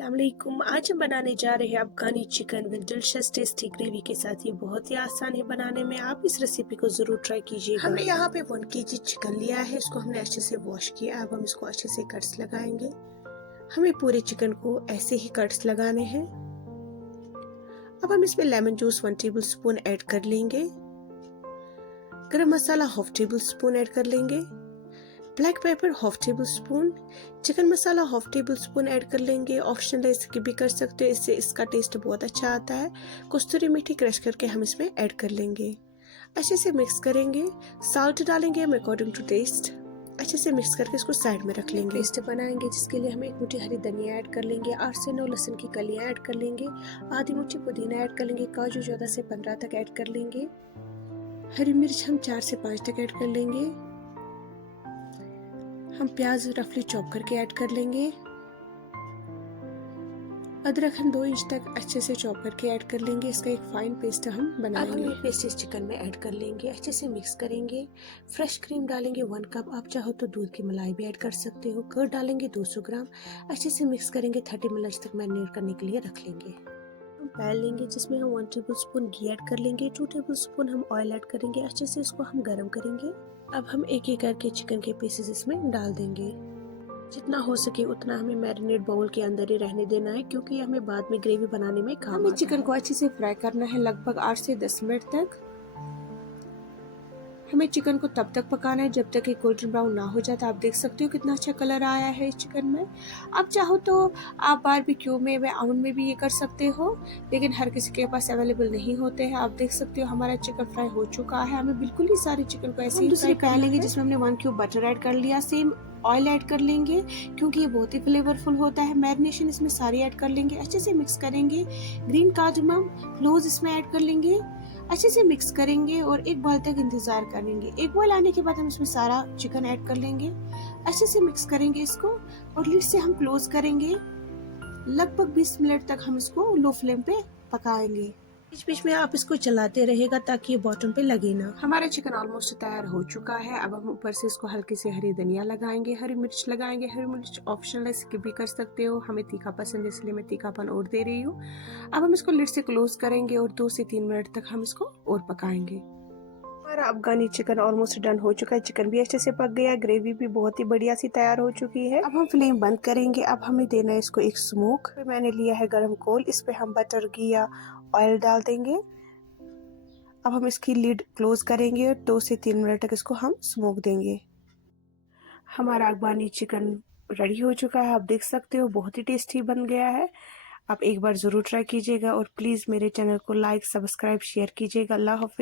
अस्सलामुअलैकुम। आज हम बनाने जा रहे हैं अफगानी chicken with delicious tasty gravy के साथ। ये बहुत ही आसान है बनाने में, आप इस रेसिपी को जरूर ट्राई कीजिएगा। हमने यहाँ पे 1 kg चिकन लिया है, इसको हमने अच्छे से वॉश किया। अब हम इसको अच्छे से कट्स लगाएंगे। हमें पूरे चिकन को ऐसे ही कट्स लगाने हैं। अब हम इसमें lemon juice 1 table spoon add कर लेंगे। गरम मसाला 1/2 टेबल स्पून ऐड कर लेंगे। Black pepper 1/2 tablespoon, chicken masala 1/2 tablespoon add कर लेंगे। ऑप्शनल है, स्किप भी कर सकते हो, इससे इसका टेस्ट बहुत अच्छा आता है। कस्तूरी मेथी क्रश करके हम इसमें ऐड कर लेंगे। अच्छे से मिक्स करेंगे। साल्ट डालेंगे हम अकॉर्डिंग टू टेस्ट। अच्छे से मिक्स करके इसको साइड में रख लेंगे। पेस्ट बनाएंगे जिसके लिए हम 1 मुट्ठी हरी धनिया ऐड कर लेंगे, 8 से 9 लहसुन की कलियां ऐड कर लेंगे, आधी मुट्ठी पुदीना ऐड कर लेंगे, काजू 14 से 15 तक ऐड कर लेंगे, हरी मिर्च हम 4 से 5 तक ऐड कर लेंगे। हम प्याज रफली चॉप करके ऐड कर लेंगे। अदरक हम 2 इंच तक अच्छे से चॉप करके ऐड कर लेंगे। इसका एक फाइन पेस्ट हम बनाएंगे। अब हम ये पेस्ट इस चिकन में ऐड कर लेंगे, अच्छे से मिक्स करेंगे। फ्रेश क्रीम डालेंगे 1 कप, आप चाहो तो दूध की मलाई भी ऐड कर सकते हो। कर्ड डालेंगे 200 ग्राम, अच्छे से मिक्स करेंगे। 30 मिनट तक मैरिनेट करने के लिए रख लेंगे। पैन लेंगे जिसमें हम 1 टेबल स्पून घी ऐड कर लेंगे, 2 टेबल स्पून हम ऑयल ऐड करेंगे। अच्छे से इसको हम गरम करेंगे। अब हम एक एक करके चिकन के पीसेस इसमें डाल देंगे। जितना हो सके उतना हमें मैरिनेट बाउल के अंदर ही रहने देना है, क्योंकि हमें बाद में ग्रेवी बनाने में काम आता है। चिकन को अच्छे से फ्राई करना है लगभग 8 से 10 मिनट तक। हमें चिकन को तब तक पकाना है जब तक कि गोल्डन ब्राउन ना हो जाता। आप देख सकते हो कितना अच्छा कलर आया है इस चिकन में। आप चाहो तो आप बारबेक्यू में व ओवन में भी ये कर सकते हो, लेकिन हर किसी के पास अवेलेबल नहीं होते हैं। आप देख सकते हो हमारा चिकन फ्राई हो चुका है। हमें बिल्कुल ही सारे चिकन को ऐसे ही दूसरी पैन लेंगे जिसमें हमने 1 क्यूब बटर ऐड कर लिया। सेम ऑयल ऐड कर लेंगे क्योंकि ये बहुत ही फ्लेवरफुल होता है। मैरिनेशन इसमें सारी ऐड कर लेंगे, अच्छे से मिक्स करेंगे। ग्रीन कार्डमम क्लोव्स इसमें ऐड कर लेंगे, अच्छे से मिक्स करेंगे और एक बॉईल तक इंतजार करेंगे। एक बॉईल आने के बाद हम इसमें सारा चिकन ऐड कर लेंगे, अच्छे से मिक्स करेंगे इसको और लिड से हम क्लोज करेंगे। लगभग 20 मिनट तक हम इसको लो फ्लेम पे पकाएंगे। बीच बीच में आप इसको चलाते रहेगा ताकि ये बॉटम पे लगे ना। हमारा चिकन ऑलमोस्ट तैयार हो चुका है। अब हम ऊपर से इसको हल्की से हरी धनिया लगाएंगे, हरी मिर्च लगाएंगे। हरी मिर्च ऑप्शनल है, स्किप भी कर सकते हो, हमें तीखा पसंद है इसलिए मैं तीखापन और दे रही हूँ। अब हम इसको लिड से क्लोज करेंगे और 2 से 3 मिनट तक हम इसको और पकाएंगे। हमारा अफगानी चिकन ऑलमोस्ट डन हो चुका है। चिकन भी अच्छे से पक गया, ग्रेवी भी बहुत ही बढ़िया सी तैयार हो चुकी है। अब हम फ्लेम बंद करेंगे। अब हमें देना है इसको एक स्मोक। मैंने लिया है गरम कोल, इस पे हम बटर घी या ऑयल डाल देंगे। अब हम इसकी लिड क्लोज करेंगे और 2 से 3 मिनट तक इसको हम स्मोक देंगे। हमारा अफगानी चिकन रेडी हो चुका है। आप देख सकते हो बहुत ही टेस्टी बन गया है। आप एक बार जरूर ट्राई कीजिएगा और प्लीज मेरे चैनल को लाइक, सब्सक्राइब, शेयर कीजिएगा। अल्लाह हाफिज।